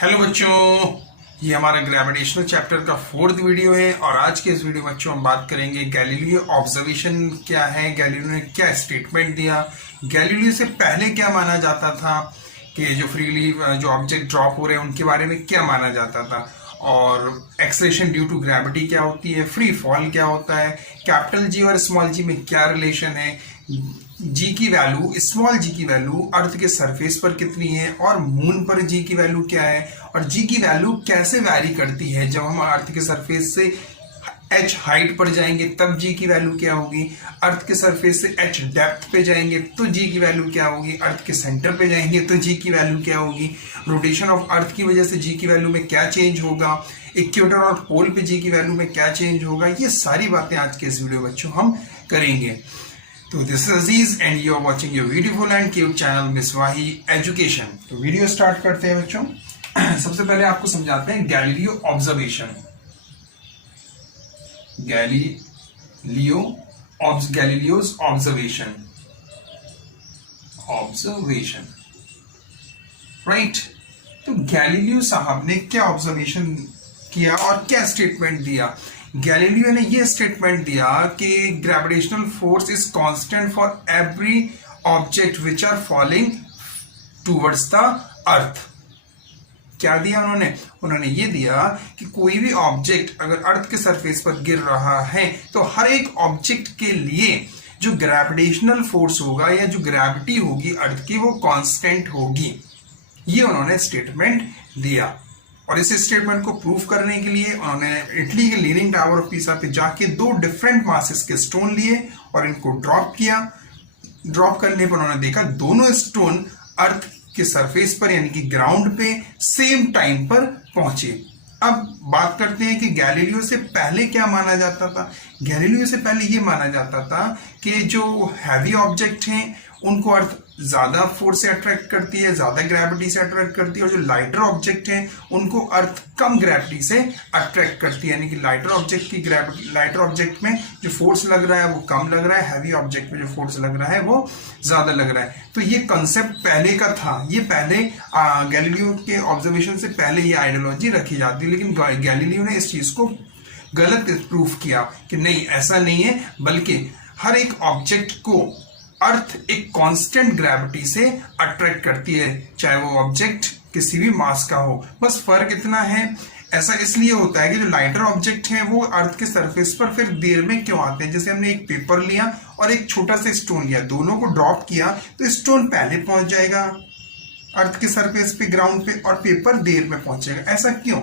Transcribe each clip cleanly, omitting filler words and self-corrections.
Hello बच्चों, ये हमारा ग्रेविटेशनल चैप्टर का 4th वीडियो है और आज के इस वीडियो में बच्चों हम बात करेंगे गैलीलियो ऑब्जर्वेशन क्या है, गैलीलियो ने क्या स्टेटमेंट दिया, गैलीलियो से पहले क्या माना जाता था कि जो फ्रीली जो ऑब्जेक्ट ड्रॉप हो रहे हैं उनके बारे में क्या माना जाता था, और एक्सेलरेशन ड्यू टू ग्रेविटी क्या होती है, फ्री फॉल क्या होता है, कैपिटल जी और स्मॉल जी में क्या रिलेशन है, जी की वैल्यू, स्मॉल जी की वैल्यू अर्थ के सरफेस पर कितनी है और मून पर जी की वैल्यू क्या है, और जी की वैल्यू कैसे वैरी करती है। जब हम अर्थ के सरफेस से h हाइट पर जाएंगे तब जी की वैल्यू क्या होगी, अर्थ के सरफेस से h डेप्थ पे जाएंगे तो जी की वैल्यू क्या होगी, अर्थ के सेंटर पे जाएंगे तो जी की वैल्यू क्या होगी, रोटेशन ऑफ अर्थ की वजह से जी की वैल्यू में क्या चेंज होगा, इक्वेटर और पोल पे जी की वैल्यू में क्या चेंज होगा, ये सारी बातें आज के इस वीडियो बच्चों हम करेंगे। तो this is Aziz and you are watching your beautiful and cute channel मिसवाही एजुकेशन। तो वीडियो स्टार्ट करते हैं बच्चों। सबसे पहले आपको समझाते हैं Galileo observation. Galileo's observation right. तो गैलीलियो साहब ने क्या ऑब्जर्वेशन किया और क्या स्टेटमेंट दिया। गैलीलियो ने यह स्टेटमेंट दिया कि gravitational force is constant for every object which are falling towards the earth. क्या दिया उन्होंने ये दिया कि कोई भी ऑब्जेक्ट अगर अर्थ के सरफेस पर गिर रहा है तो हर एक ऑब्जेक्ट के लिए जो ग्रेविटेशनल फोर्स होगा या जो ग्रेविटी होगी अर्थ की वो कांस्टेंट होगी। ये उन्होंने स्टेटमेंट दिया और इस स्टेटमेंट को प्रूफ करने के लिए उन्होंने इटली के लीनिंग टावर ऑफ पीसा पे जाके 2 डिफरेंट मासेस के स्टोन लिए और इनको ड्रॉप किया। ड्रॉप करने पर उन्होंने देखा दोनों स्टोन अर्थ के सरफेस पर यानी कि ग्राउंड पे सेम टाइम पर पहुंचे। अब बात करते हैं कि गैलीलियो से पहले क्या माना जाता था। गैलीलियो से पहले ये माना जाता था कि जो हैवी ऑब्जेक्ट हैं उनको अर्थ ज्यादा फोर्स से अट्रैक्ट करती है, ज्यादा ग्रेविटी से अट्रैक्ट करती है, और जो लाइटर ऑब्जेक्ट हैं उनको अर्थ कम ग्रेविटी से अट्रैक्ट करती है, यानी कि लाइटर ऑब्जेक्ट में जो फोर्स लग रहा है वो कम लग रहा है, हैवी ऑब्जेक्ट में जो फोर्स लग रहा है वो ज्यादा लग रहा है। तो ये कंसेप्ट पहले का था, ये पहले गैलीलियो के ऑब्जर्वेशन से पहले ये आइडियोलॉजी रखी जाती है, लेकिन गैलीलियो ने इस चीज को गलत प्रूफ किया कि नहीं ऐसा नहीं है, बल्कि हर एक ऑब्जेक्ट को अर्थ एक कांस्टेंट ग्रेविटी से अट्रैक्ट करती है, चाहे वो ऑब्जेक्ट किसी भी मास का हो। बस फर्क इतना है, ऐसा इसलिए होता है कि जो लाइटर ऑब्जेक्ट है वो अर्थ के सरफेस पर फिर देर में क्यों आते हैं। जैसे हमने एक पेपर लिया और एक छोटा सा स्टोन लिया, दोनों को ड्रॉप किया तो स्टोन पहले पहुंच जाएगा अर्थ के सरफेस पे ग्राउंड पे और पेपर देर में पहुंचेगा। ऐसा क्यों?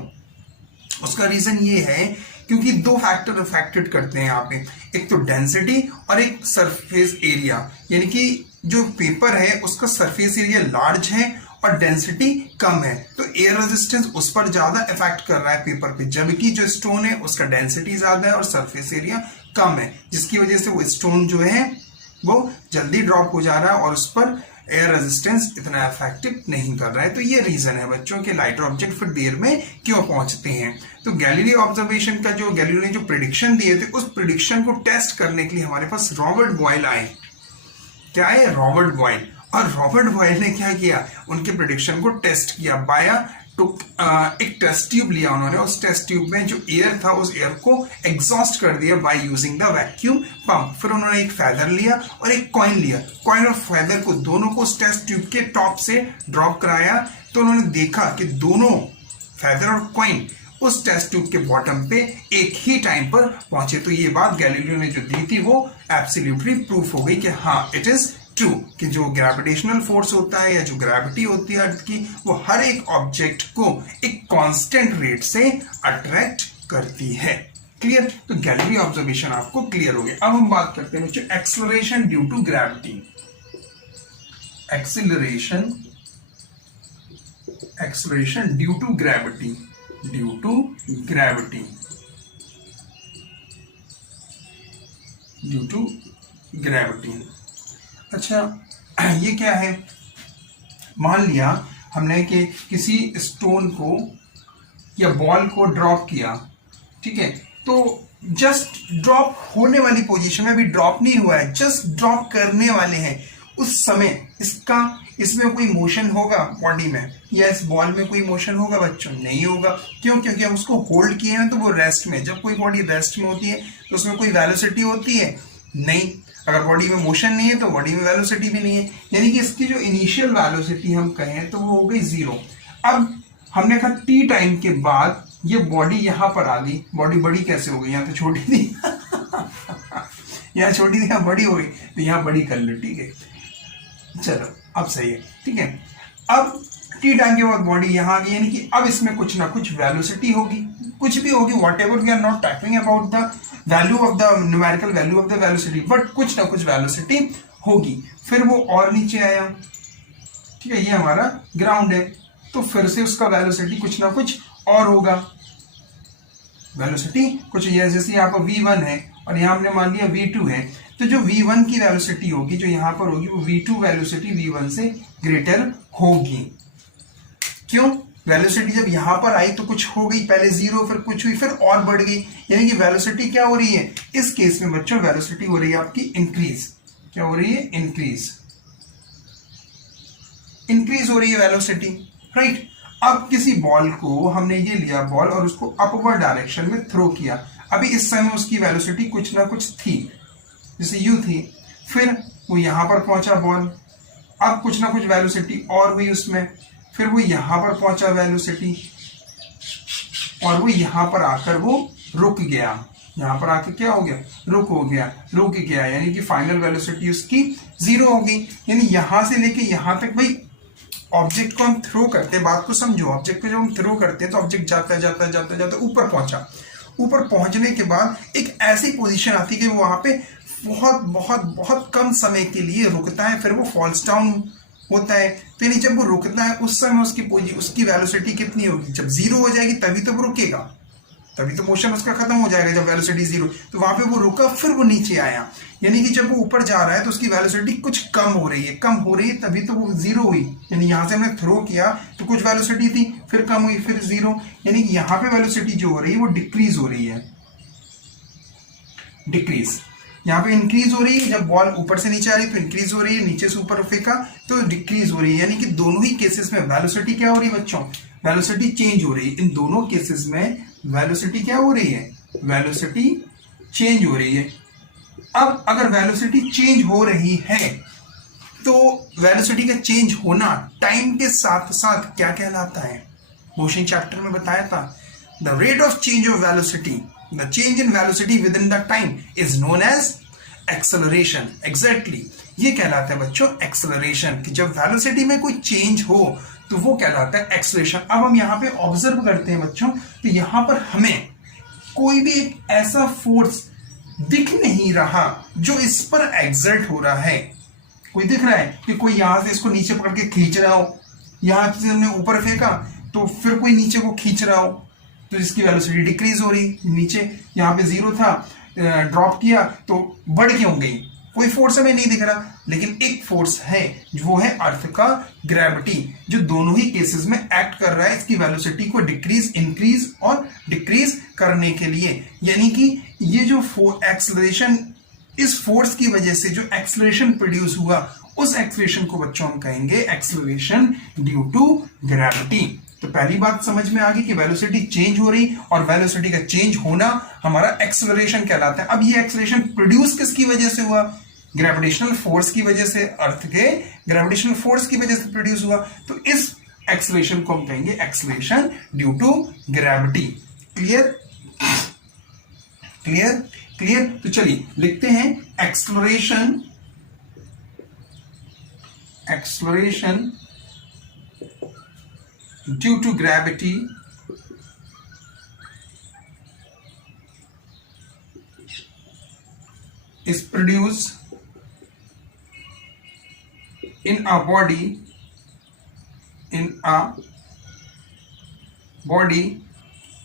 उसका रीजन ये है क्योंकि 2 फैक्टर अफेक्टेड करते हैं यहाँ पे, एक तो डेंसिटी और एक सरफेस एरिया। यानी कि जो पेपर है उसका सरफेस एरिया लार्ज है और डेंसिटी कम है, तो एयर रेजिस्टेंस उस पर ज्यादा इफेक्ट कर रहा है पेपर पे, जबकि जो स्टोन है उसका डेंसिटी ज्यादा है और सरफेस एरिया कम है, जिसकी वजह से वो स्टोन जो है वो जल्दी ड्रॉप हो जा रहा है और उस पर एयर रेजिस्टेंस इतना इफेक्टिव नहीं कर रहा है। तो ये रीजन है बच्चों के लाइटर ऑब्जेक्ट फिर देर में क्यों पहुंचते हैं। तो गैलीलियो ऑब्जर्वेशन का जो गैलीलियो ने जो प्रेडिक्शन दिए थे उस प्रेडिक्शन को टेस्ट करने के लिए हमारे पास रॉबर्ट बॉयल आए। क्या है? Robert Boyle. और रॉबर्ट बॉयल ने क्या किया, उनके प्रेडिक्शन को टेस्ट किया। एक टेस्ट ट्यूब लिया उन्होंने, उस टेस्ट ट्यूब में जो एयर था उस एयर को एग्जॉस्ट कर दिया by using the vacuum pump. फिर उन्होंने एक फेदर लिया और एक कॉइन लिया, कॉइन और फेदर को दोनों को उस टेस्ट ट्यूब के टॉप से ड्रॉप कराया। तो उन्होंने देखा कि दोनों फेदर और कॉइन उस टेस्ट ट्यूब के बॉटम पे एक ही टाइम पर पहुंचे। तो ये बात गैलीलियो ने जो दी थी वो एब्सोल्युटली प्रूफ हो गई कि हाँ इट इज ट्रू कि जो ग्रेविटेशनल फोर्स होता है या जो ग्रेविटी होती है अर्थ की वो हर एक ऑब्जेक्ट को एक कांस्टेंट रेट से अट्रैक्ट करती है। क्लियर? तो गैलीलियो ऑब्जर्वेशन आपको क्लियर हो गया। अब हम बात करते हैं बच्चों acceleration due to gravity. Acceleration due to gravity, अच्छा ये क्या है? मान लिया हमने कि किसी स्टोन को या बॉल को ड्रॉप किया, ठीक है, तो जस्ट ड्रॉप होने वाली पोजीशन में, अभी ड्रॉप नहीं हुआ है, जस्ट ड्रॉप करने वाले हैं, उस समय इसमें कोई मोशन होगा बॉडी में, या इस बॉल में कोई मोशन होगा बच्चों? नहीं होगा। क्यों? क्योंकि हम उसको होल्ड किए हैं तो वो रेस्ट में। जब कोई बॉडी रेस्ट में होती है तो उसमें कोई वेलोसिटी होती है? नहीं। अगर बॉडी में मोशन नहीं है तो बॉडी में वेलोसिटी भी नहीं है, यानी कि इसकी जो इनिशियल वेलोसिटी हम कहें तो वो हो गई 0। अब हमने कहा टी टाइम के बाद ये बॉडी यहां पर आ गई। बॉडी बड़ी कैसे हो गई? यहाँ तो छोटी थी यहाँ छोटी थी, यहाँ बड़ी हो गई, तो यहाँ बड़ी कर लो, ठीक है। चलो अब सही है, ठीक है। अब टी टाइम के बाद बॉडी यहाँ आ गई, यानी कि अब इसमें कुछ ना कुछ वेलोसिटी होगी, कुछ भी होगी, whatever, we are not talking about the value of the numerical value of the velocity, but कुछ ना कुछ वेलोसिटी होगी। फिर वो और नीचे आया, ठीक है, ये हमारा ग्राउंड है, तो फिर से उसका वेलोसिटी कुछ ना कुछ और होगा। वेलोसिटी कुछ जैसे यहाँ पर v1 है और यहाँ हमने मान लिया v2 है, तो जो v1 की वेलोसिटी होगी जो यहाँ पर होगी वो v2 वेलोसिटी v1 से ग्रेटर होगी। क्यों? वेलोसिटी जब यहाँ पर आई तो कुछ हो गई, पहले 0 फिर कुछ हुई फिर और बढ़ गई, यानी कि वेलोसिटी क्या हो रही है इस केस में बच्चों? वेलोसिटी हो रही है आपकी इंक्रीज। क्या हो रही है? इंक्रीज हो रही है वेलोसिटी, राइट। अब किसी बॉल को हमने ये लिया बॉल और उसको अपवर्ड डायरेक्शन में थ्रो किया। अभी इस समय उसकी वेलोसिटी कुछ ना कुछ थी, जैसे यू थी, फिर वो यहां पर पहुंचा बॉल, अब कुछ ना कुछ वेलोसिटी और हुई उसमें, फिर वो यहां पर पहुंचा वेलोसिटी, और वो यहां पर आकर वो रुक गया। यहां पर आकर क्या हो गया? रुक गया, यानी कि फाइनल वेलोसिटी उसकी 0 हो गई। यानी यहां से लेके यहां तक, भाई ऑब्जेक्ट को हम थ्रो करते हैं, बात को समझो, ऑब्जेक्ट को जब हम थ्रो करते हैं तो ऑब्जेक्ट जाता ऊपर पहुंचा। ऊपर पहुंचने के बाद एक ऐसी पोजीशन आती है कि वो वहां पे बहुत बहुत बहुत कम समय के लिए रुकता है, फिर वो फॉल्स डाउन होता है। तो यानी जब वो रुकता है उस समय उसकी वेलोसिटी कितनी होगी? जब 0 हो जाएगी तभी तो वो रुकेगा, तभी तो मोशन उसका खत्म हो जाएगा जब वेलोसिटी 0। तो वहां पे वो रुका, फिर वो नीचे आया, यानी कि जब वो ऊपर जा रहा है तो उसकी वेलोसिटी कुछ कम हो रही है, तभी तो वो 0 हुई। यानी यहां से हमने थ्रो किया तो कुछ वेलोसिटी थी, फिर कम हुई, फिर 0, यानी कि यहाँ पे वेलोसिटी जो हो रही है वो डिक्रीज हो रही है। डिक्रीज यहाँ पे इंक्रीज हो रही है, जब बॉल ऊपर से नीचे आ रही है तो इंक्रीज हो रही है, नीचे से ऊपर फेंका तो डिक्रीज हो रही है। यानी कि दोनों ही केसेस में वेलोसिटी क्या हो रही है बच्चों? वेलोसिटी चेंज हो रही है। इन दोनों केसेस में वेलोसिटी क्या हो रही है? वेलोसिटी चेंज हो रही है। अब अगर वेलोसिटी चेंज हो रही है तो वेलोसिटी का चेंज होना टाइम के साथ साथ क्या कहलाता है? मोशन चैप्टर में बताया था, the rate of change of velocity, the change in velocity within the time is known as acceleration. Exactly ये कहलाता है बच्चों एक्सेलरेशन, कि जब वेलोसिटी में कोई चेंज हो तो वो कहलाता है एक्सेलरेशन। अब हम यहाँ पे ऑब्जर्व करते हैं बच्चों, तो यहाँ पर हमें कोई भी एक ऐसा फोर्स दिख नहीं रहा जो इस पर एक्सर्ट हो रहा है। कोई दिख रहा है कि कोई यहां से इसको नीचे पकड़ के खींच रहा हो, यहां से हमने ऊपर फेंका तो फिर कोई नीचे को खींच रहा हो, तो इसकी वेलोसिटी डिक्रीज हो रही। नीचे यहाँ पे 0 था, ड्रॉप किया तो बढ़ क्यों गई? कोई फोर्स हमें नहीं दिख रहा, लेकिन एक फोर्स है, वो है अर्थ का ग्रेविटी, जो दोनों ही केसेस में एक्ट कर रहा है इसकी वेलोसिटी को डिक्रीज, इंक्रीज और डिक्रीज करने के लिए। यानी कि ये जो एक्सेलरेशन, इस फोर्स की वजह से जो एक्सेलरेशन प्रोड्यूस हुआ, उस एक्सेलरेशन को बच्चों हम कहेंगे एक्सेलरेशन ड्यू टू ग्रेविटी। तो पहली बात समझ में आ गई कि वेलोसिटी चेंज हो रही, और वेलोसिटी का चेंज होना हमारा एक्सेलरेशन कहलाता है। अब ये एक्सेलरेशन प्रोड्यूस किसकी वजह से हुआ? ग्रेविटेशनल फोर्स की वजह से, अर्थ के ग्रेविटेशनल फोर्स की वजह से प्रोड्यूस हुआ। तो इस एक्सेलरेशन को हम कहेंगे acceleration due to gravity. Clear? Clear? Clear? तो चलिए लिखते हैं acceleration due to gravity is produced in a body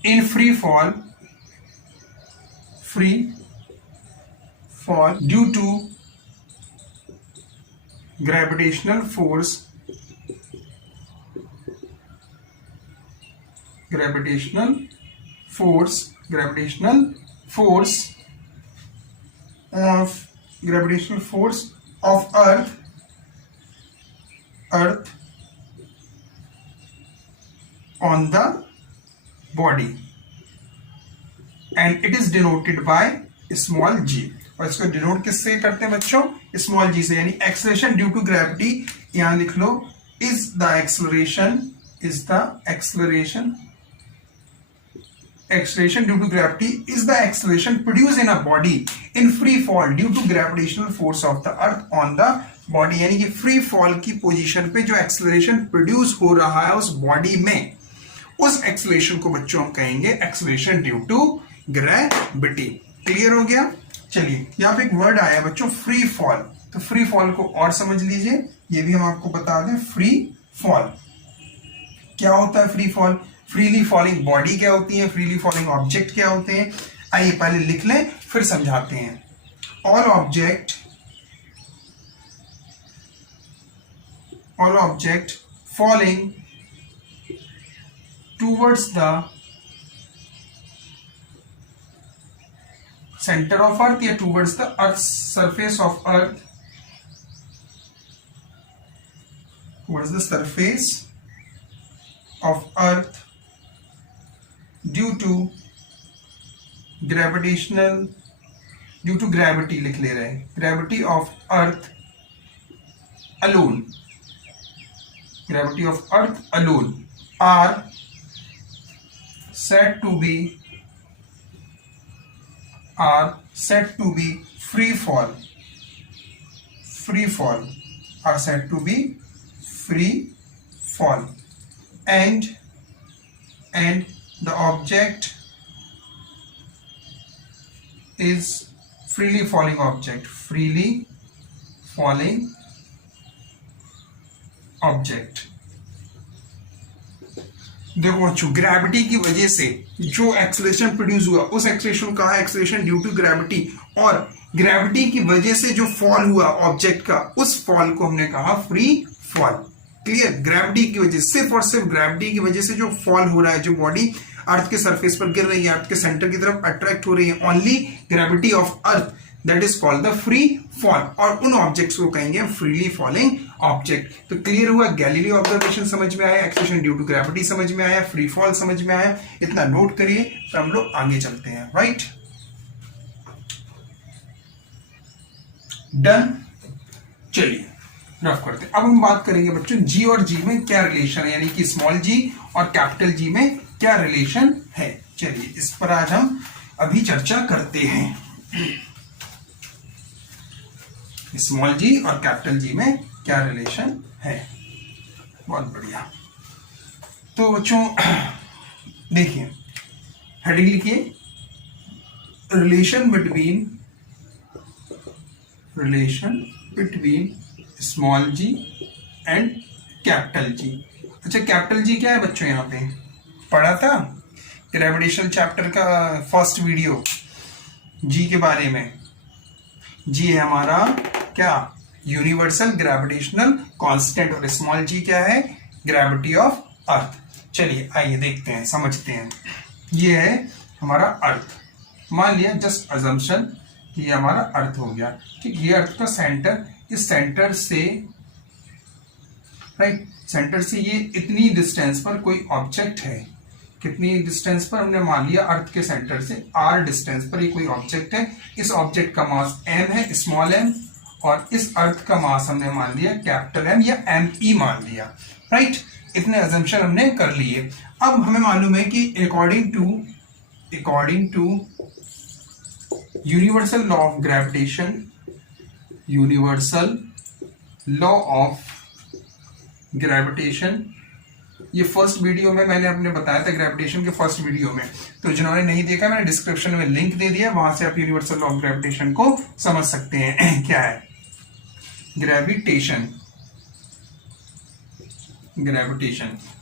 in free fall due to gravitational force of earth earth on the body and it is denoted by small G. और इसको denote किससे करते हैं बच्चों? स्मॉल जी से। यानी acceleration due to gravity, यहां लिख लो is the acceleration due to gravity is the acceleration produced in a body in free fall due to gravitational force of the earth on the body। यानी कि free fall की position पे जो acceleration produce हो रहा है उस body में, उस एक्सेलरेशन को बच्चों हम कहेंगे acceleration due to gravity. Clear हो गया? चलिए, यहाँ पे एक वर्ड आया बच्चों फ्री फॉल, तो फ्री फॉल को और समझ लीजिए, ये भी हम आपको बता दें। फ्री फॉल क्या होता है? Free fall, freely falling body क्या होती है, फ्रीली फॉलिंग ऑब्जेक्ट क्या होते हैं? आइए पहले लिख लें फिर समझाते हैं। All object falling towards the centre of earth या towards the earth surface of earth, towards the surface of earth due to gravity लिख ले रहे हैं, gravity of earth alone are said to be free fall and the object is freely falling object। देखो बच्चों, gravity की वजह से जो एक्सेलरेशन प्रोड्यूस हुआ उस एक्सेलरेशन का एक्सेलरेशन ड्यू टू ग्रेविटी, और ग्रेविटी की वजह से जो फॉल हुआ ऑब्जेक्ट का, उस फॉल को हमने कहा फ्री फॉल। क्लियर? ग्रेविटी की वजह, सिर्फ और सिर्फ ग्रेविटी की वजह से जो फॉल हो रहा है, जो बॉडी अर्थ के सरफेस पर गिर रही है, अर्थ के सेंटर की तरफ अट्रैक्ट हो रही है, only gravity of earth, that is called the free fall. और उन ऑब्जेक्ट्स को कहेंगे फ्रीली फॉलिंग ऑब्जेक्ट। तो क्लियर हुआ? गैलीलियो ऑब्जर्वेशन समझ में आया, एक्सेलरेशन ड्यू टू ग्रेविटी समझ में आया, फ्री फॉल समझ में आया। इतना नोट करिए, फिर हम लोग आगे चलते हैं। Right, done. चलिए रफ करते हैं। अब हम बात करेंगे बच्चों जी और जी में क्या रिलेशन है, यानी कि स्मॉल जी और कैपिटल जी में क्या रिलेशन है। चलिए इस पर आज हम अभी चर्चा करते हैं। स्मॉल जी और कैपिटल जी में क्या रिलेशन है। बहुत बढ़िया। तो बच्चों देखिए, हेडिंग लिखिए, relation between small G and capital G. अच्छा, कैपिटल जी क्या है बच्चों? यहाँ पे पढ़ा था ग्रेविटेशनल चैप्टर का फर्स्ट वीडियो जी के बारे में। जी है हमारा क्या? Universal gravitational constant. और स्मॉल जी क्या है? Gravity of earth. चलिए आइए देखते हैं, समझते हैं। ये है हमारा अर्थ। मान लिया, जस्ट अजम्पशन कि ये हमारा अर्थ हो गया। ठीक, ये अर्थ का सेंटर, इस सेंटर से राइट, सेंटर से ये इतनी डिस्टेंस पर कोई ऑब्जेक्ट है। कितनी डिस्टेंस पर? हमने मान लिया अर्थ के सेंटर से r डिस्टेंस पर ये कोई ऑब्जेक्ट है। इस ऑब्जेक्ट का मास m है, स्मॉल m, और इस अर्थ का मास हमने मान लिया कैपिटल M या ME मान लिया। राइट, इतने अजम्पशन हमने कर लिए। अब हमें मालूम है कि according to universal law of gravitation, universal law of gravitation, ये फर्स्ट वीडियो में मैंने अपने बताया था, ग्रेविटेशन के फर्स्ट वीडियो में। तो जिन्होंने नहीं देखा, मैंने डिस्क्रिप्शन में लिंक दे दिया, वहां से आप यूनिवर्सल लॉ ऑफ ग्रेविटेशन को समझ सकते हैं। क्या है ग्रेविटेशन?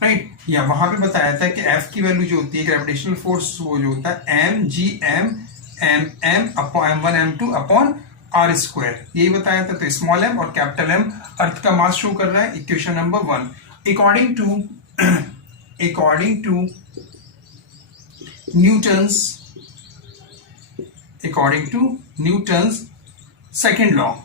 राइट, या वहां पे बताया था कि F की वैल्यू जो होती है ग्रेविटेशनल फोर्स, वो जो होता है mgm upon m1 m2 upon r square, यही बताया था। तो स्मॉल m और कैपिटल M अर्थ का मास शो कर रहा है। Equation number 1, according to Newton's second law,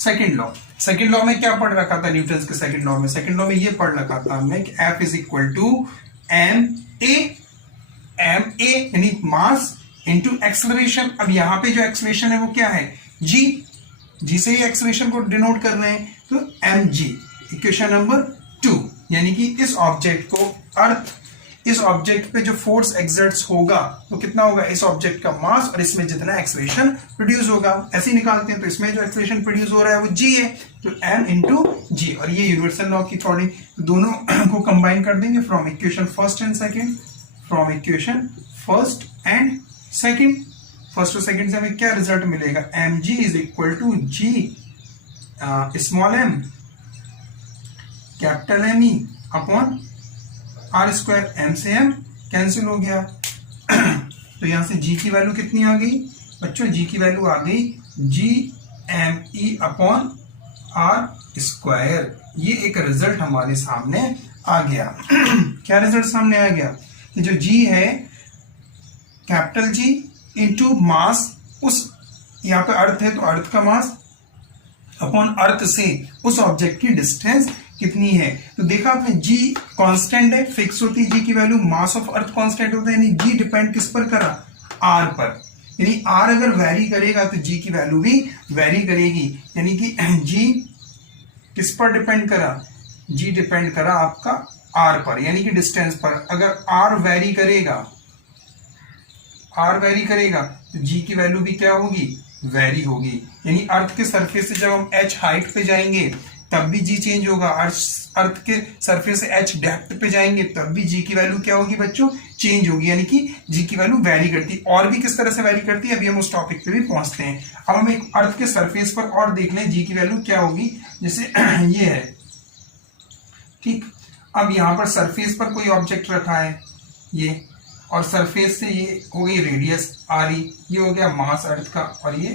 second law में क्या पढ़ रखा था न्यूटन के सेकंड लॉ में? सेकंड लॉ में ये पढ़ रखा था हमने कि F is equal to M A यानी मास इनटू एक्सेलरेशन। अब यहां पे जो एक्सेलरेशन है वो क्या है? जी से ही एक्सेलरेशन को डिनोट कर रहे हैं, तो एम जी। इक्वेशन नंबर 2, यानी कि इस ऑब्जेक्ट को इस ऑब्जेक्ट पे जो फोर्स एक्सर्ट्स होगा वो कितना होगा? इस ऑब्जेक्ट का मास और इसमें जितना एक्सेलरेशन प्रोड्यूस होगा, ऐसे ही निकालते हैं। तो इसमें जो एक्सेलरेशन प्रोड्यूस हो रहा है वो जी है, तो एम इंटू जी। और ये यूनिवर्सल लॉ की अकॉर्डिंग दोनों को कंबाइन कर देंगे from equation first and second. First और सेकेंड से हमें क्या रिजल्ट मिलेगा? M G is equal to G small M capital M E upon R square. M से एम कैंसिल हो गया तो यहां से जी की वैल्यू कितनी आ गई बच्चों? जी की वैल्यू आ गई G M E upon R square. ये एक रिजल्ट हमारे सामने आ गया। क्या रिजल्ट सामने आ गया? कि जो जी है कैपिटल जी इंटू मास, उस यहां पे अर्थ है तो अर्थ का मास अपॉन अर्थ से उस ऑब्जेक्ट की डिस्टेंस कितनी है। तो देखा आपने जी कांस्टेंट है, फिक्स होती है जी की value. Mass of earth constant होता है, यानी जी डिपेंड किस पर करा? आर पर। यानी आर अगर वेरी करेगा तो जी की वैल्यू भी वेरी करेगी। यानी कि जी किस पर डिपेंड करा? जी डिपेंड करा आपका आर पर, यानी कि डिस्टेंस पर। अगर आर वेरी करेगा तो जी की वैल्यू भी क्या होगी? वेरी होगी। यानी अर्थ के सरफेस से जब हम एच हाइट पे जाएंगे तब भी जी चेंज होगा। अर्थ के सरफेस से एच डेप्थ पे जाएंगे तब भी जी की वैल्यू क्या होगी बच्चों? चेंज होगी। यानी कि जी की वैल्यू वेरी करती है। और भी किस तरह से वेरी करती है अभी हम उस टॉपिक पे भी पहुंचते हैं। अब हम एक अर्थ के सरफेस पर और देख लें जी की वैल्यू क्या होगी। जैसे ये है, ठीक। अब यहां पर सरफेस पर कोई ऑब्जेक्ट रखा है ये, और सरफेस से ये हो गई रेडियस आर ई, ये हो गया मास अर्थ का, और ये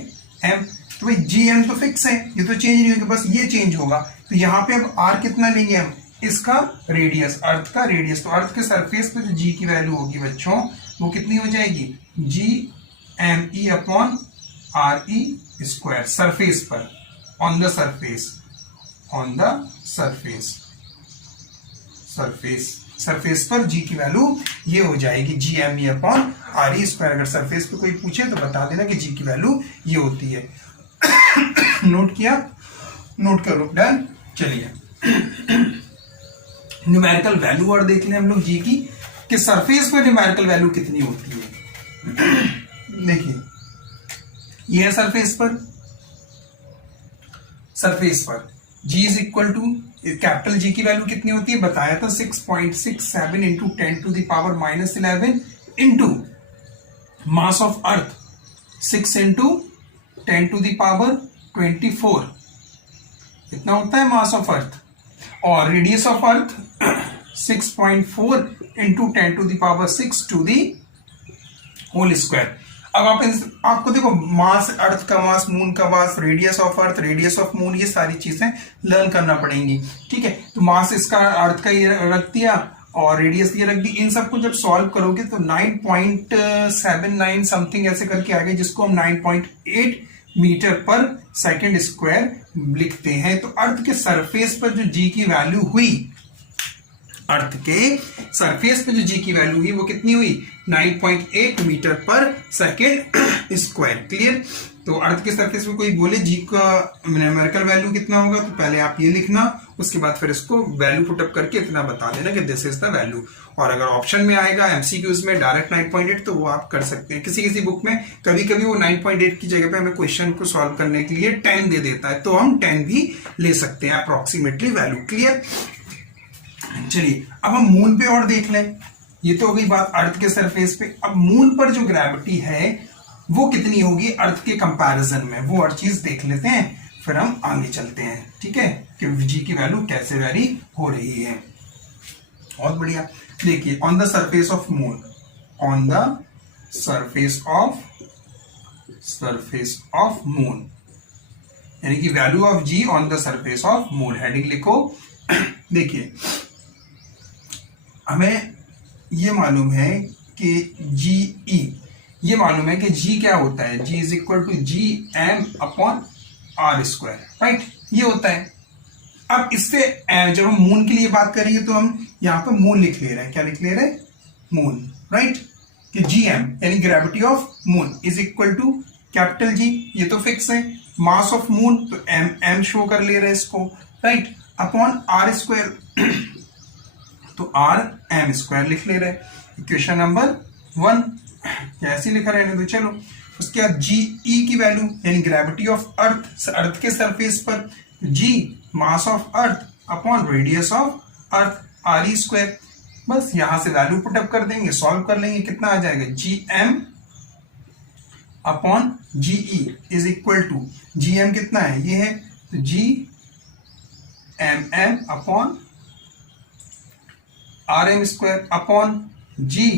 एम। तो भाई जी एम तो फिक्स है, ये तो चेंज नहीं होगा, बस ये चेंज होगा। तो यहाँ पे अब आर कितना लेंगे हम? इसका रेडियस, अर्थ का रेडियस। तो अर्थ के सरफेस पे जो जी की वैल्यू होगी बच्चों वो कितनी हो जाएगी? G M E upon R E square. Surface पर, ऑन द सरफेस पर जी की वैल्यू ये हो जाएगी G M E upon R E square. अगर सरफेस पे कोई पूछे तो बता देना कि जी की वैल्यू ये होती है। नोट किया? नोट करो, डन। चलिए न्यूमेरिकल वैल्यू और देख लें हम लोग जी की, कि सरफेस पर न्यूमेरिकल वैल्यू कितनी होती है। देखिए ये है सरफेस पर G is equal to, capital G की वैल्यू कितनी होती है बताया था? 6.67 into 10 to the power -11 into mass of earth 6 into 10 to the power 24, इतना होता है मास ऑफ अर्थ। और radius of earth 6.4 into 10 to the power 6 to the whole square. अब आपको देखो, मास अर्थ का मास, मून का mass, radius of earth, radius of moon, ये सारी चीजें लर्न करना पड़ेंगी। ठीक है, तो मास इसका अर्थ का ये रख दिया और रेडियस ये रख दी। इन सबको जब सॉल्व करोगे तो 9.79 समथिंग ऐसे करके आ गए, जिसको हम 9.8 मीटर पर सेकेंड स्क्वायर लिखते हैं। तो अर्थ के सरफेस पर जो जी की वैल्यू हुई, अर्थ के सरफेस पे जो जी की वैल्यू हुई वो कितनी हुई? 9.8 मीटर पर सेकेंड स्क्वायर। क्लियर? तो अर्थ के सरफेस पे कोई बोले जी का न्यूमेरिकल वैल्यू कितना होगा, तो पहले आप ये लिखना, उसके बाद फिर इसको वैल्यू पुटअप करके इतना बता देना कि दिस इज द वैल्यू। और अगर ऑप्शन में आएगा एमसीक्यूज में डायरेक्ट 9.8 तो वो आप कर सकते हैं। किसी किसी बुक में कभी कभी वो 9.8 की जगह पे हमें क्वेश्चन को सॉल्व करने के लिए 10 दे देता है, तो हम 10 भी ले सकते हैं अप्रोक्सीमेटली वैल्यू। क्लियर? चलिए अब हम मून पे और देख लें। ये तो हो गई बात अर्थ के सरफेस पे। अब मून पर जो ग्रेविटी है वो कितनी होगी अर्थ के कंपैरिजन में, वो और चीज देख लेते हैं, फिर हम आगे चलते हैं। ठीक है, कि जी की वैल्यू कैसे वेरी हो रही है। बहुत बढ़िया। देखिए, on the surface of moon, on the surface of moon, यानी कि value of G on the surface of moon, heading लिखो। देखिए, हमें ये मालूम है कि जी ई, ये मालूम है कि जी क्या होता है? G is equal to G M upon R square, right, ये होता है। अब इससे जब हम मून के लिए बात करेंगे तो हम यहाँ पर मून लिख ले रहे हैं, क्या लिख ले रहे हैं, मून, राइट, कि जी एम यानी gravity of moon is equal to capital G, ये तो फिक्स है, मास ऑफ मून तो एम एम शो कर ले रहे हैं इसको, राइट, अपॉन आर स्क्वायर तो आर एम स्क्वायर लिख ले रहे हैं। इक्वेशन नंबर 1 कैसे लिखा रहने दो, चलो। उसके बाद जी ई की वैल्यू यानी ग्रेविटी ऑफ अर्थ, अर्थ के सरफेस पर, G mass of earth upon radius of earth R E square. बस यहां से वैल्यू पुटअप कर देंगे, सॉल्व कर लेंगे, कितना आ जाएगा, G M upon G E is equal to, G M कितना है, ये है, तो G M M upon R M square upon G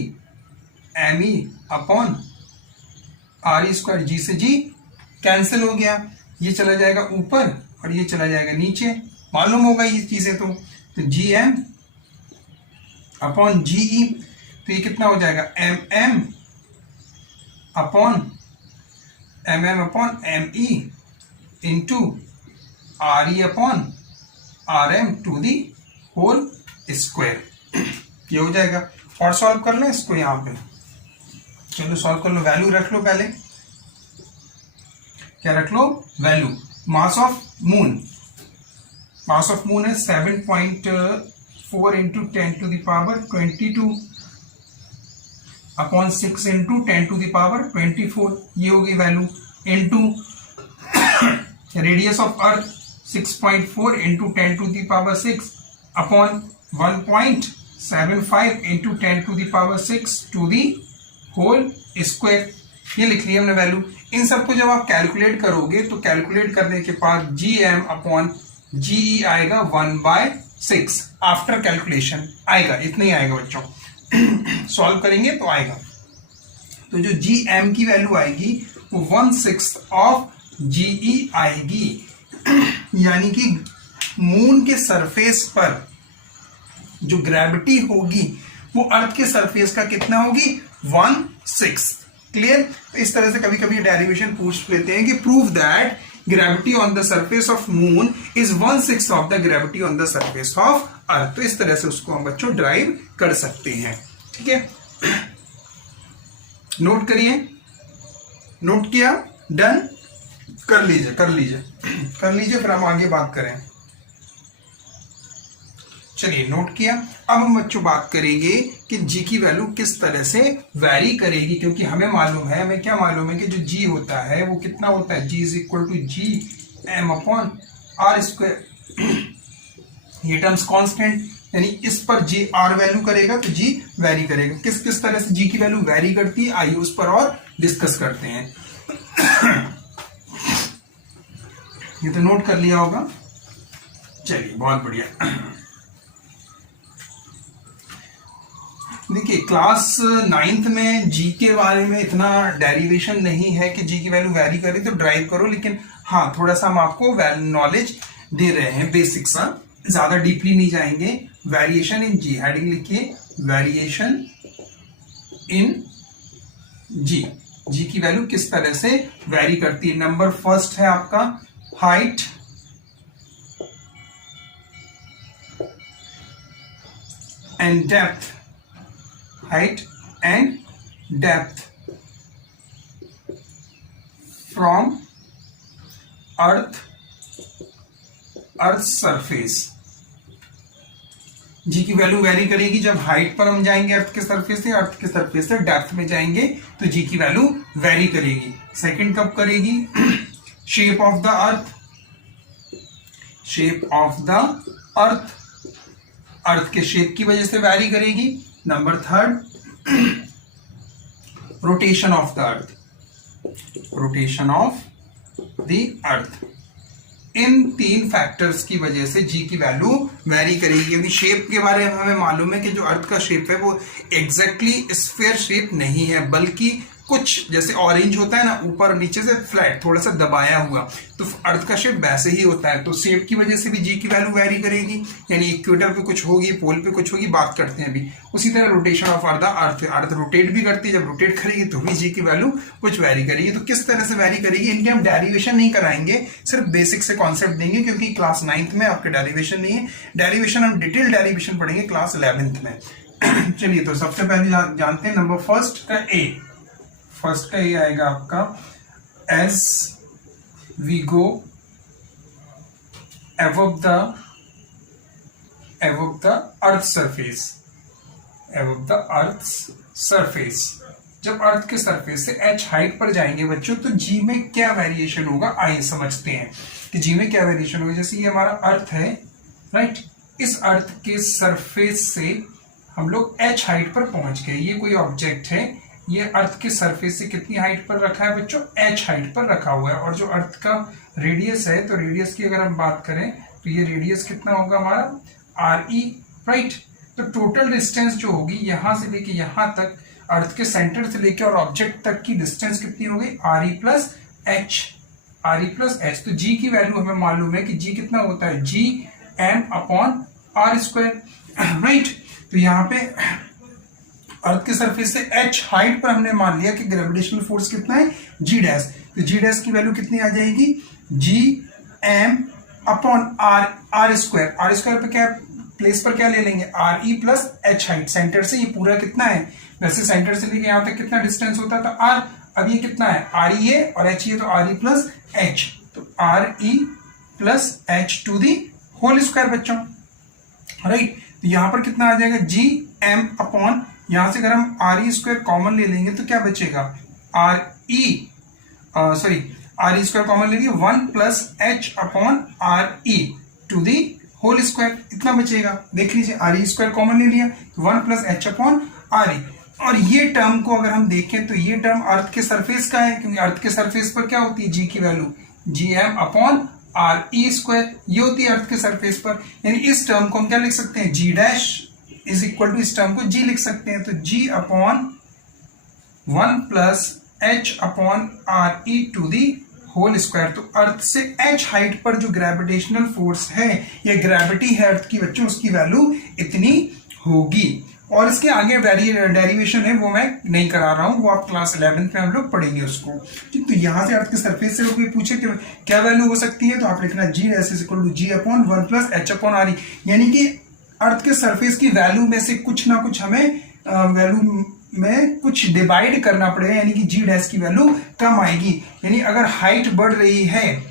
M E upon R E square, G से जी कैंसिल हो गया, ये चला जाएगा ऊपर और ये चला जाएगा नीचे, मालूम होगा ये चीजें तो जी एम अपॉन जी ई, तो ये कितना हो जाएगा, M M upon M E into R E upon R M to the whole square, ये हो जाएगा। और सॉल्व कर लें इसको यहां पे, चलो सॉल्व कर लो, वैल्यू रख लो पहले, क्या रख लो, value, mass of moon, mass of moon है 7.4 into 10 to the power 22 upon 6 into 10 to the power 24, ये होगी value, into radius of earth 6.4 into 10 to the power 6 upon 1.75 into 10 to the power 6 to the whole square, ये लिख लिया हमने value. इन सबको जब आप कैलकुलेट करोगे तो कैलकुलेट करने के बाद जी एम अपॉन जी ई आएगा 1/6 आफ्टर कैलकुलेशन आएगा, इतना ही आएगा बच्चों, सॉल्व करेंगे तो आएगा। तो जो जी एम की वैल्यू आएगी वो 1/6 ऑफ जी ई आएगी, यानी कि मून के सरफेस पर जो ग्रेविटी होगी वो अर्थ के सरफेस का कितना होगी, 1/6। क्लियर। इस तरह से कभी कभी डेरिवेशन पूछ लेते हैं कि prove that gravity on the surface of moon is 1/6 of the gravity on the surface of अर्थ, तो इस तरह से उसको हम बच्चों ड्राइव कर सकते हैं। ठीक है, नोट करिए, नोट किया, डन, कर लीजिए कर लीजिए कर लीजिए, फिर हम आगे बात करें। चलिए नोट किया। अब हम बच्चों बात करेंगे कि जी की वैल्यू किस तरह से वैरी करेगी, क्योंकि हमें मालूम है, हमें क्या मालूम है कि जो जी होता है वो कितना होता है, G is equal to G M upon R square, ये टर्म्स कांस्टेंट, यानी इस पर जी आर वैल्यू करेगा तो जी वैरी करेगा। किस किस तरह से जी की वैल्यू वैरी करती है आइए उस पर और डिस्कस करते हैं। ये तो नोट कर लिया होगा, चलिए बहुत बढ़िया। देखिए क्लास 9th में जी के बारे में इतना डेरिवेशन नहीं है कि जी की वैल्यू वैरी करे तो ड्राइव करो, लेकिन हाँ थोड़ा सा हम आपको नॉलेज दे रहे हैं, बेसिक सा, ज्यादा डीपली नहीं जाएंगे। वेरिएशन इन जी, हेडिंग लिखिए वेरिएशन इन जी, जी की वैल्यू किस तरह से वैरी करती है। नंबर फर्स्ट है आपका height, and depth, height and depth from earth surface। जी की वैल्यू वेरी करेगी जब हाइट पर हम जाएंगे अर्थ के सरफेस से, अर्थ के सरफेस से डेप्थ में जाएंगे तो जी की वैल्यू वेरी करेगी। सेकंड कब करेगी, shape of the earth, shape of the earth, earth के शेप की वजह से वेरी करेगी। Number third rotation of the earth, rotation of the earth. इन तीन फैक्टर्स की वजह से जी की वैल्यू वेरी करेगी, क्योंकि शेप के बारे में हमें मालूम है कि जो अर्थ का शेप है वो एग्जैक्टली स्फीयर शेप नहीं है, बल्कि कुछ जैसे ऑरेंज होता है ना, ऊपर नीचे से फ्लैट थोड़ा सा दबाया हुआ, तो अर्थ का शेप वैसे ही होता है। तो शेप की वजह से भी जी की वैल्यू वेरी करेगी, यानी इक्वेटर पे कुछ होगी, पोल पे कुछ होगी, बात करते हैं अभी। उसी तरह rotation of earth, earth rotate भी करती है, जब रोटेट करेगी तो भी जी की वैल्यू कुछ वेरी करेगी। तो किस तरह से वेरी करेगी, इनके हम डेरिवेशन नहीं कराएंगे, सिर्फ बेसिक से कॉन्सेप्ट देंगे, क्योंकि क्लास 9th में आपके डेरिवेशन नहीं है। डेरिवेशन हम डिटेल डेरिवेशन पढ़ेंगे क्लास 11th में। चलिए, तो सबसे पहले जानते हैं नंबर फर्स्ट का ए आएगा आपका, as we go above the earth surface, जब अर्थ के सरफेस से h हाइट पर जाएंगे बच्चों, तो जी में क्या वेरिएशन होगा, आइए समझते हैं कि जी में क्या वेरिएशन होगा। जैसे ये हमारा अर्थ है, राइट, इस अर्थ के सरफेस से हम लोग h हाइट पर पहुंच गए। ये कोई ऑब्जेक्ट है, ये अर्थ के सरफेस से कितनी हाइट पर रखा है बच्चों, h हाइट पर रखा हुआ है। और जो अर्थ का रेडियस है, तो रेडियस की अगर हम बात करें तो ये रेडियस कितना होगा हमारा RE, राइट। तो टोटल डिस्टेंस जो होगी यहां से लेके यहां तक, अर्थ के सेंटर से लेके और ऑब्जेक्ट तक की डिस्टेंस कितनी हो गई, RE प्लस एच। तो जी की वैल्यू हमें मालूम है कि जी कितना होता है, Gm/r², राइट। तो यहाँ पे अर्थ के सरफेस से h हाइट पर हमने मान लिया कि ग्रेविटेशनल फोर्स कितना है, G डैश। तो G डैश की वैल्यू कितनी आ जाएगी, Gm/r²। पे क्या प्लेस पर क्या ले लेंगे, RE plus h height. Centre से ये पूरा कितना है, वैसे सेंटर से लेके यहाँ तक कितना डिस्टेंस होता था r, अब ये कितना है, RE है और h ये, तो RE प्लस h, तो RE plus h to the whole square बच्चों, राइट। तो यहाँ पर कितना आ जाएगा, Gm/, यहां से अगर हम RE² कॉमन ले लेंगे तो क्या बचेगा, RE² कॉमन ले लिए, 1 plus h/RE to the whole square, इतना बचेगा। देख लीजिए, RE² कॉमन ले लिया, 1 प्लस h/RE। और ये टर्म को अगर हम देखें तो ये टर्म अर्थ के सरफेस का है, क्योंकि अर्थ के सरफेस पर क्या होती है, जी की वैल्यू Gm/RE², ये होती है अर्थ के सरफेस पर। यानी इस टर्म को हम क्या लिख सकते हैं, G dash is equal to, इस टर्म को G लिख सकते हैं, तो G/1 plus h/RE to the whole square. तो अर्थ से h हाइट पर जो ग्रेविटेशनल फोर्स है, या ग्रेविटी है अर्थ की बच्चों, उसकी वैल्यू इतनी होगी। और इसके आगे डेरिवेशन है वो मैं नहीं करा रहा हूं, वो आप क्लास 11th में हम लोग पढ़ेंगे उसको, ठीक। तो यहां से अर्थ के सरफेस से कोई पूछे कि क्या वैल्यू हो सकती है, तो आप लिखना G dash is equal to G/1 plus h/RE। यानी कि अर्थ के सरफेस की वैल्यू में से कुछ ना कुछ हमें वैल्यू में कुछ डिवाइड करना पड़ेगा, यानी कि जी डैश की वैल्यू कम आएगी। यानी अगर हाइट बढ़ रही है,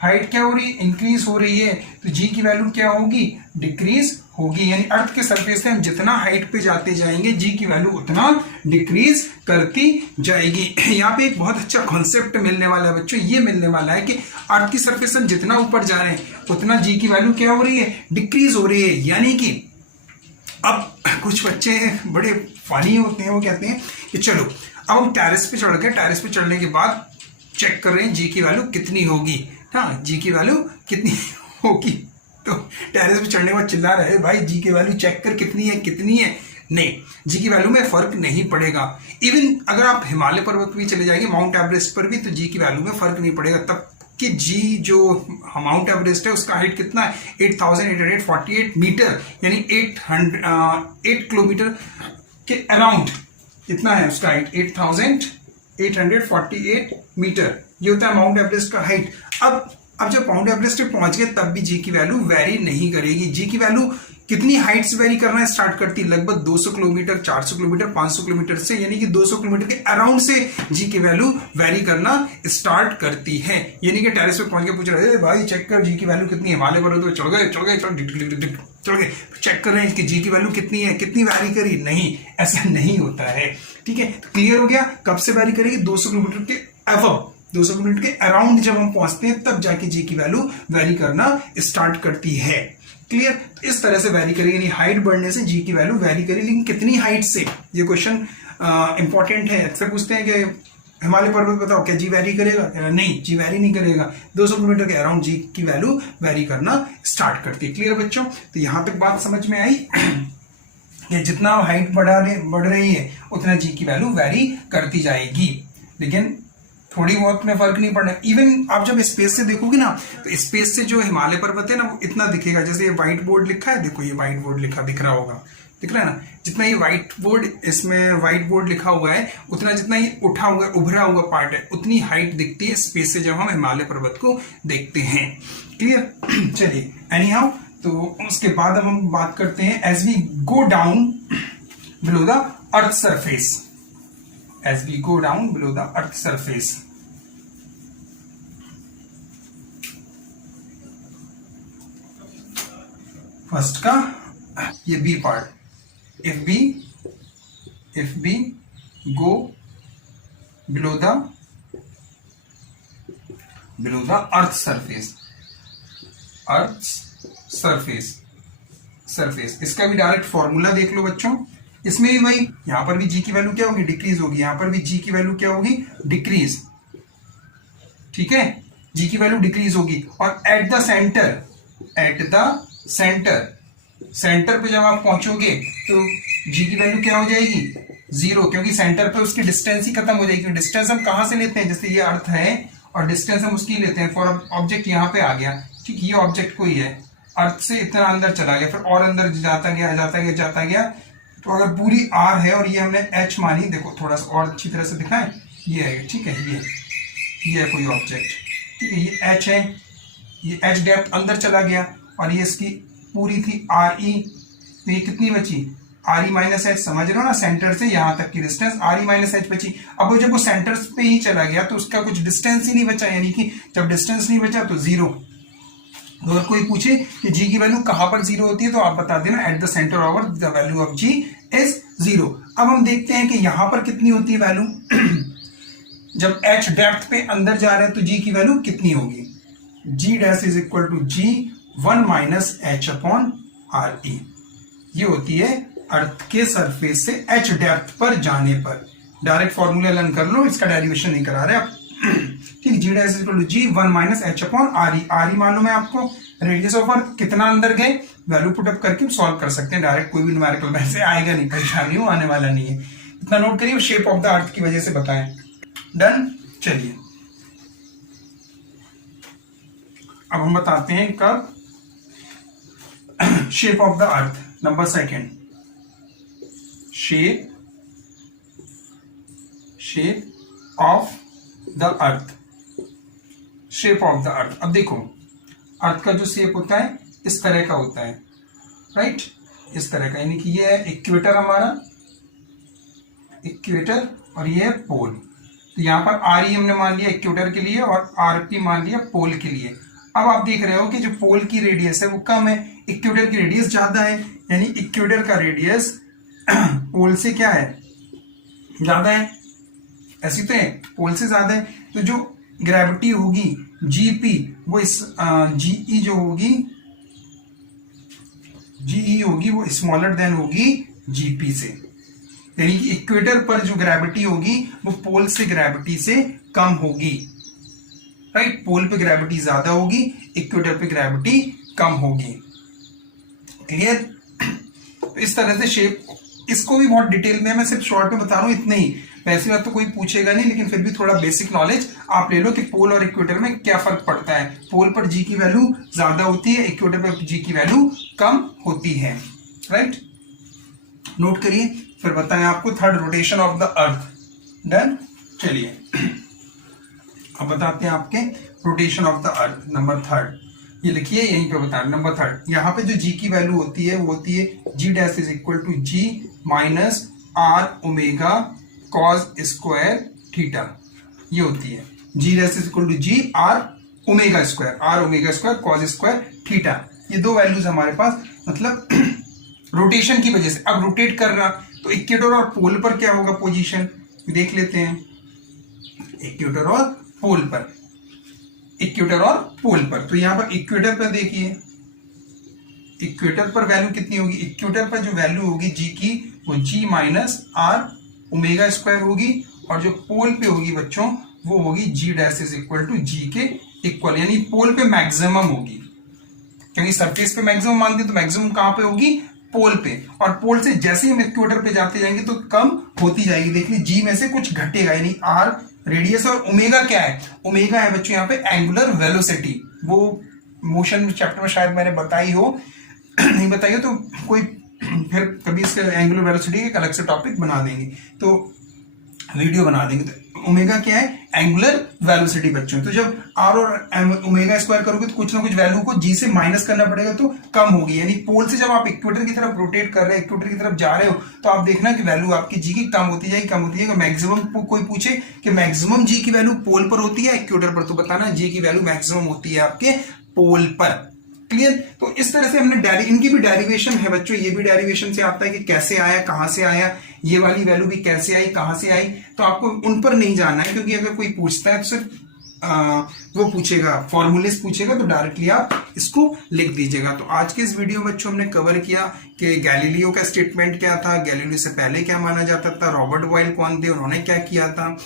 हाइट क्या हो रही है, इंक्रीज हो रही है, तो जी की वैल्यू क्या होगी, डिक्रीज होगी। यानी अर्थ के सरफेस से हम जितना हाइट पे जाते जाएंगे, जी की वैल्यू उतना डिक्रीज करती जाएगी। यहाँ पे एक बहुत अच्छा कॉन्सेप्ट मिलने वाला है बच्चों, ये मिलने वाला है कि अर्थ की सरफेस से हम जितना ऊपर जा रहे हैं उतना जी की वैल्यू क्या हो रही है, डिक्रीज हो रही है। यानी कि अब कुछ बच्चे बड़े फनी होते हैं, वो कहते हैं कि चलो अब हम टेरेस पे चढ़ गए, टेरेस पे चढ़ने के बाद चेक कर रहे हैं जी की वैल्यू कितनी होगी, हाँ जी की वैल्यू कितनी होगी। तो टेरेस पे चढ़ने के बाद चिल्ला रहे, भाई जी की वैल्यू चेक कर कितनी है। नहीं, जी की वैल्यू में फर्क नहीं पड़ेगा। इवन अगर आप हिमालय पर्वत पर भी चले जाएंगे, माउंट एवरेस्ट पर भी, तो जी की वैल्यू में फर्क नहीं पड़ेगा। तब कि जी जो माउंट एवरेस्ट है उसका हाइट कितना है, 8848 मीटर, यानी 8 किलोमीटर के अराउंड कितना है उसका हाइट, 8848 मीटर, ये होता है माउंट एवरेस्ट का हाइट। अब जब माउंट एवरेस्ट पे पहुंच गए तब भी जी की वैल्यू वेरी नहीं करेगी। जी की वैल्यू कितनी हाइट से वेरी करना स्टार्ट करती है, लगभग 200 किलोमीटर, 400 किलोमीटर, 500 किलोमीटर से, यानी कि 200 किलोमीटर के अराउंड से जी की वैल्यू वेरी करना स्टार्ट करती है। यानी कि टेरेस पे पहुंच के पूछ रहे हैं, भाई चेक कर जी की वैल्यू कितनी है, हिमालय पर्वत पे चढ़ गए, चेक कर रहे हैं कि जी की वैल्यू कितनी है, कितनी वेरी करी, नहीं, ऐसा नहीं होता है, ठीक है। क्लियर हो गया, कब से वेरी करेगी, 200 किलोमीटर के अबव, 200 किलोमीटर के अराउंड जब हम पहुंचते हैं तब जाके जी की वैल्यू वेरी करना स्टार्ट करती है। क्लियर, तो इस तरह से वेरी करेगी, यानी हाइट बढ़ने से जी की वैल्यू वेरी करेगी, लेकिन कितनी हाइट से, ये क्वेश्चन इंपॉर्टेंट है। अक्सर पूछते हैं कि हिमालय पर्वत बताओ क्या जी वेरी करेगा, नहीं जी वेरी नहीं करेगा, 200 किलोमीटर के अराउंड जी की वैल्यू वेरी करना स्टार्ट करती है। क्लियर बच्चों, तो यहां तक बात समझ में आई। कि जितना हाइट बढ़ रही है उतना जी की वैल्यू वेरी करती जाएगी, लेकिन थोड़ी बहुत में फर्क नहीं पड़ना। इवन आप जब स्पेस से देखोगे ना, तो स्पेस से जो हिमालय पर्वत है ना वो इतना दिखेगा, जैसे ये व्हाइट बोर्ड लिखा है, देखो ये व्हाइट बोर्ड लिखा दिख रहा होगा, दिख रहा है ना, जितना ये व्हाइट बोर्ड, इसमें व्हाइट बोर्ड लिखा हुआ है, उतना जितना ये उठा हुआ उभरा हुआ पार्ट है उतनी हाइट दिखती है स्पेस से जब हम हिमालय पर्वत को देखते हैं। क्लियर? चलिए, एनी हाउ, तो उसके बाद अब हम बात करते हैं as we go down below the earth surface, as we go down below the earth surface. First का ये B part, if we go below the earth surface, इसका भी डायरेक्ट फॉर्मूला देख लो बच्चों। इसमें भी वही, यहां पर भी जी की वैल्यू क्या होगी, डिक्रीज होगी, यहां पर भी जी की वैल्यू क्या होगी, डिक्रीज। ठीक है, जी की वैल्यू डिक्रीज होगी। और एट द सेंटर पे जब आप पहुंचोगे तो जी की वैल्यू क्या हो जाएगी, 0, क्योंकि सेंटर पे उसकी डिस्टेंस ही खत्म हो जाएगी। डिस्टेंस हम कहां से लेते हैं, जैसे ये अर्थ है और डिस्टेंस हम उसकी लेते हैं। फॉर ऑब्जेक्ट यहां पे आ गया, ठीक, ये ऑब्जेक्ट कोई है, अर्थ से इतना अंदर चला गया, फिर और अंदर जाता गया। तो अगर पूरी आर है और ये हमने एच मानी, देखो थोड़ा सा और अच्छी तरह से दिखाएं, ये है, ठीक है, ये है कोई ऑब्जेक्ट, ठीक है, ये एच है, ये एच डेप्थ अंदर चला गया और ये इसकी पूरी थी आर ई, तो ये कितनी बची, आर ई माइनस एच, समझ रहे हो ना, सेंटर से यहां तक की distance R E minus H बची। अब वो जब वो सेंटर पे ही चला गया तो उसका कुछ डिस्टेंस ही नहीं बचा, यानी कि जब डिस्टेंस नहीं बचा तो 0। अगर कोई पूछे कि जी की वैल्यू कहां पर 0 होती है तो आप बता देना at the centre of the value of G is 0। अब हम देखते हैं कि यहां पर कितनी होती है वैल्यू जब एच डेप्थ पे अंदर जा रहे हैं, तो जी की वैल्यू कितनी होगी, G dash is equal to G 1 minus H upon R E. ये होती है अर्थ के सरफेस से एच डेप्थ पर जाने पर। डायरेक्ट फॉर्मूला लर्न कर लो, इसका डेरिवेशन नहीं करा रहे आप, ठीक। G dash equal to G 1 minus H upon R E. R E मालूम है आपको, रेडियस ऑफ अर्थ कितना अंदर गए, वैल्यू पुटअप करके सॉल्व कर सकते हैं डायरेक्ट, कोई भी न्यूमेरिकल वैसे आएगा नहीं, परेशानी हो आने वाला नहीं है। इतना नोट करिए, शेप ऑफ द अर्थ की वजह से बताएं। डन। चलिए अब हम बताते हैं कब shape of the earth. Number second, shape of the earth, shape of the अर्थ। अब देखो, अर्थ का जो शेप होता है इस तरह का होता है, राइट, इस तरह का, यानी कि ये है इक्वेटर, हमारा इक्वेटर, और ये है पोल। तो यहां पर आर ई हमने मान लिया इक्वेटर के लिए और आर पी मान लिया पोल के लिए। अब आप देख रहे हो कि जो पोल की रेडियस है वो कम है, इक्वेटर की रेडियस ज्यादा है, यानी इक्वेटर का रेडियस पोल से क्या है, ज्यादा है, ऐसी तो है, पोल से ज्यादा है। तो जो ग्रेविटी होगी जीपी, वो इस जीई जो होगी, जीई होगी वो स्मॉलर देन होगी जीपी से, यानी कि इक्वेटर पर जो ग्रेविटी होगी वो पोल से ग्रेविटी से कम होगी, राइट। पोल पे ग्रेविटी ज्यादा होगी, इक्वेटर पे ग्रेविटी कम होगी। क्लियर? तो इस तरह से शेप, इसको भी बहुत डिटेल में, मैं सिर्फ शॉर्ट में बता रहा हूं इतना ही, वैसी बात तो कोई पूछेगा नहीं, लेकिन फिर भी थोड़ा बेसिक नॉलेज आप ले लो कि पोल और इक्वेटर में क्या फर्क पड़ता है। पोल पर जी की वैल्यू ज्यादा होती है, इक्वेटर पर जी की वैल्यू कम होती है, राइट। नोट करिए, फिर बताएं आपको third, rotation of the earth. Done. चलिए अब बताते हैं आपके rotation of the earth. Number third, ये लिखिए यहीं पे बता, नंबर थर्ड, यहाँ पे जो जी की वैल्यू होती है वो होती है G dash is equal to G minus R omega cos square theta. ये होती है G dash is equal to G R omega square cos square theta. ये दो वैल्यूज हमारे पास, मतलब रोटेशन की वजह से। अब रोटेट कर रहा तो इक्वेटर और पोल पर क्या होगा पोजीशन, देख लेते हैं। इक्वेटर और पोल पर, इक्वेटर और पोल पर, तो यहां पर इक्वेटर पर देखिए, इक्वेटर पर वैल्यू कितनी होगी, इक्वेटर पर जो वैल्यू होगी जी की वो जी माइनस आर ओमेगा स्क्वायर होगी, और जो पोल पे होगी बच्चों वो होगी G dash is equal to जी के इक्वल, यानी पोल पे मैक्सिमम होगी, क्योंकि सरफेस पे मैक्सिमम मानते हैं तो मैक्सिमम कहां पे होगी, पोल पे, और पोल से जैसे ही हम इक्वेटर पे जाते जाएंगे तो कम होती जाएगी। देख लीजिए जी में से कुछ घटेगा, यानी आर रेडियस। और ओमेगा क्या है? ओमेगा है बच्चों यहाँ पे एंगुलर वेलोसिटी। वो मोशन चैप्टर में शायद मैंने बताई हो, नहीं बताई हो तो कोई फिर कभी इसके एंगुलर वेलोसिटी एक अलग से टॉपिक बना देंगे, तो वीडियो बना देंगे। तो ओमेगा क्या है? एंगुलर वेलोसिटी बच्चों। तो जब आर और ओमेगा स्क्वायर करोगे तो कुछ ना कुछ वैल्यू को जी से माइनस करना पड़ेगा, तो कम होगी। यानी पोल से जब आप इक्वेटर की तरफ रोटेट कर रहे हैं, इक्वेटर की तरफ जा रहे हो, तो आप देखना कि वैल्यू आपकी जी की कम होती जाएगी, कम होती जाएगी। मैक्सिमम कोई पूछे कि मैक्सिमम जी की वैल्यू पोल पर होती है इक्वेटर पर, तो बताना जी की वैल्यू मैक्सिमम होती है आपके पोल पर। क्लियर? तो इस तरह से हमने इनकी भी डेरिवेशन है बच्चों, ये भी डेरिवेशन से आता है कि कैसे आया, कहां से आया, ये वाली वैल्यू भी कैसे आई, कहां से आई। तो आपको उन पर नहीं जाना है, क्योंकि अगर कोई पूछता है तो सिर्फ वो पूछेगा, फॉर्मूलेस पूछेगा, तो डायरेक्टली आप इसको लिख दीजिएगा। तो आज के इस वीडियो में बच्चों हमने कवर किया कि गैलीलियो का स्टेटमेंट क्या था, गैलीलियो से पहले क्या माना जाता था, रॉबर्ट बॉयल कौन थे, उन्होंने क्या किया था,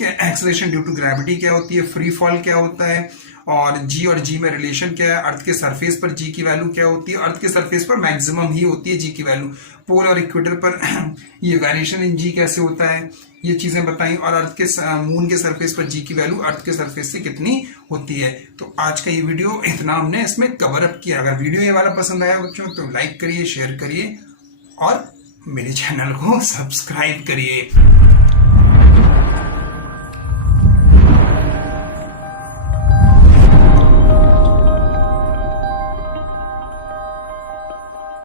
एक्सेलरेशन ड्यू टू ग्रेविटी क्या होती है, फ्री फॉल क्या होता है, और जी और जी में रिलेशन क्या है, अर्थ के सरफेस पर जी की वैल्यू क्या होती है, अर्थ के सरफेस पर मैक्सिमम ही होती है जी की वैल्यू, पोल और इक्वेटर पर ये वेरिएशन इन जी कैसे होता है, ये चीजें बताई, और अर्थ के मून के सरफेस पर जी की वैल्यू अर्थ के सरफेस से कितनी होती है। तो आज का ये वीडियो इतना हमने इसमें कवर अप किया। अगर वीडियो ये वाला पसंद आया बच्चों तो लाइक करिए, शेयर करिए और मेरे चैनल को सब्सक्राइब करिए।